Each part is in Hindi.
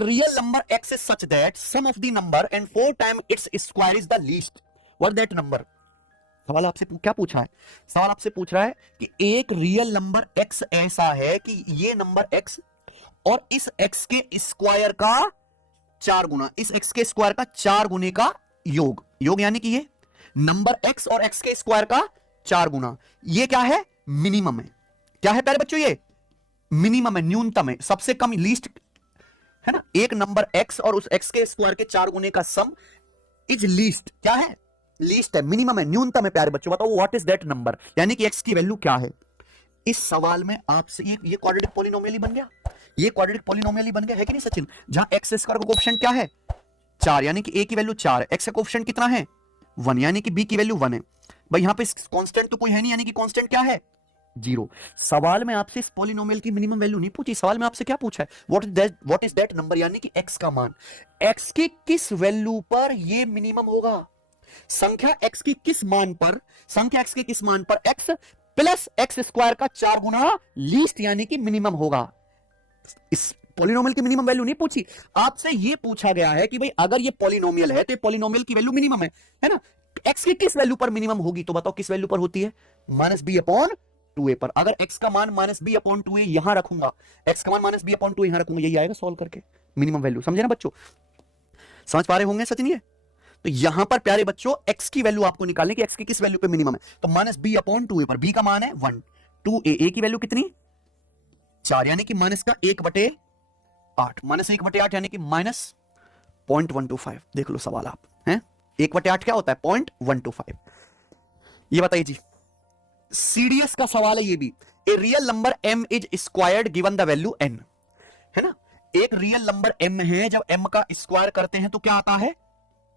Real number x is such that sum of the number and 4 times its square is the least. What that number? सवाल आपसे क्या पूछा है? सवाल आपसे पूछ रहा है कि एक रियल नंबर x ऐसा है कि ये नंबर x और इस x के स्क्वायर का 4 गुना, इस x के स्क्वायर का 4 गुने का योग, योग यानी कि ये नंबर x और x के स्क्वायर का 4 गुना, ये क्या है? मिनिमम है। क्या है प्यारे बच्चों? ये मिनिमम है, न्यूनतम है, सबसे कम, लीस्ट है ना। एक नंबर x और उस x के स्क्वायर के 4 गुने का सम इज लीस्ट। क्या है? लीस्ट है, मिनिमम है, न्यूनतम है। प्यारे बच्चों बताओ व्हाट इज दैट नंबर, यानी कि x की वैल्यू क्या है। इस सवाल में आपसे ये क्वाड्रेटिक पॉलिनोमियल ही बन गया, ये क्वाड्रेटिक पॉलिनोमियल ही बन गया, है कि नहीं सचिन? जहां x स्क्वायर का कोएफिशिएंट क्या है? 4, यानी कि a की वैल्यू 4 है, x का कोएफिशिएंट कितना है? 1, यानी कि b की वैल्यू 1 है। भाई यहां पे कांस्टेंट तो कोई है नहीं, यानी कि कांस्टेंट क्या है? 0। सवाल में आपसे इस पॉलिनोमियल की मिनिमम वैल्यू नहीं पूछी, सवाल में आपसे क्या पूछा है? व्हाट इज दैट नंबर, यानी कि x का मान, x की किस वैल्यू पर ये मिनिमम होगा। संख्या x की किस मान पर, संख्या x के किस मान पर x प्लस x स्क्वायर का 4 गुना लीस्ट यानी कि मिनिमम होगा। इस पॉलिनोमियल की मिनिमम वैल्यू नहीं पूछी, आपसे ये पूछा गया है कि भाई अगर ये पॉलिनोमियल है तो पॉलिनोमियल की वैल्यू मिनिमम है ना। x की किस वैल्यू पर मिनिमम होगी, तो बताओ किस वैल्यू पर होती है? -b/2a पर। अगर x का मान -b/2a यहां रखूंगा, x का मान -b/2a यहां रखूंगा, यही आएगा सॉल्व करके मिनिमम वैल्यू। समझे ना बच्चों? समझ पा रहे होंगे सचिन ये? तो यहां पर प्यारे बच्चों x की वैल्यू आपको निकालने की, x की किस वैल्यू पे मिनिमम है, तो -b/2a पर। b का मान है 1, 2a की वैल्यू कितनी? 4, यानी कि माइनस का 1/8, -1/8 यानी कि -0.125। देख लो सवाल आप, हैं 1/8 क्या होता है? 0.125। ये बताइए जी, सीडीएस का सवाल है ये भी। A real number m is squared given the value n, है ना। एक रियल नंबर m है, जब m का स्क्वायर करते हैं तो क्या आता है?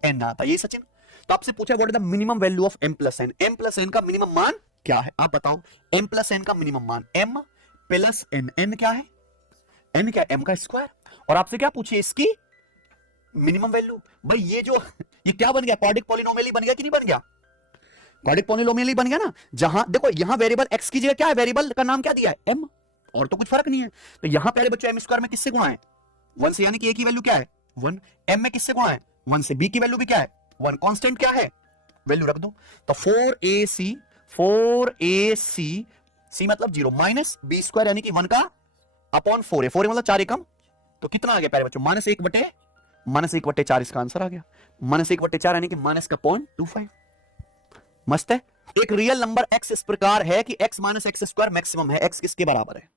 n आता है। ये सचिन, तो आपसे पूछा what is the minimum value of m plus n, m plus n का मिनिमम मान क्या है? आप बताओ m प्लस n का मिनिमम मान, m प्लस n, n क्या है? n क्या? m का स्क्वायर। और आपसे क्या पूछिए? इसकी मिनिमम वैल्यू। भाई ये जो ये क्या बन गया? क्वाड्रेटिक पॉलिनोमियल ही बन गया कि नहीं बन गया? क्वाड्रेटिक पॉलिनोमियल ही बन गया ना। जहां देखो यहां वेरिएबल x की जगह क्या है? वेरिएबल का नाम क्या दिया है? m, और तो कुछ फर्क नहीं है। तो यहां पहले बच्चों m स्क्वायर में किससे गुणा है? 1 से, यानी कि a की वैल्यू क्या है? 1। m में किससे गुणा है? 1 से। b की वैल्यू भी क्या है? 1। कांस्टेंट क्या है? वैल्यू रख दो। तो 4ac c मतलब 0 माइनस b स्क्वायर यानी कि 1 का अपॉन 4 है, 4 मतलब 4 एकम, तो कितना आ गया प्यारे बच्चों? -1/4 इसका आंसर आ गया। -1/4 यानी कि -0.25। मस्त है। एक रियल नंबर x इस प्रकार है कि x - x² मैक्सिमम है। x किसके बराबर है?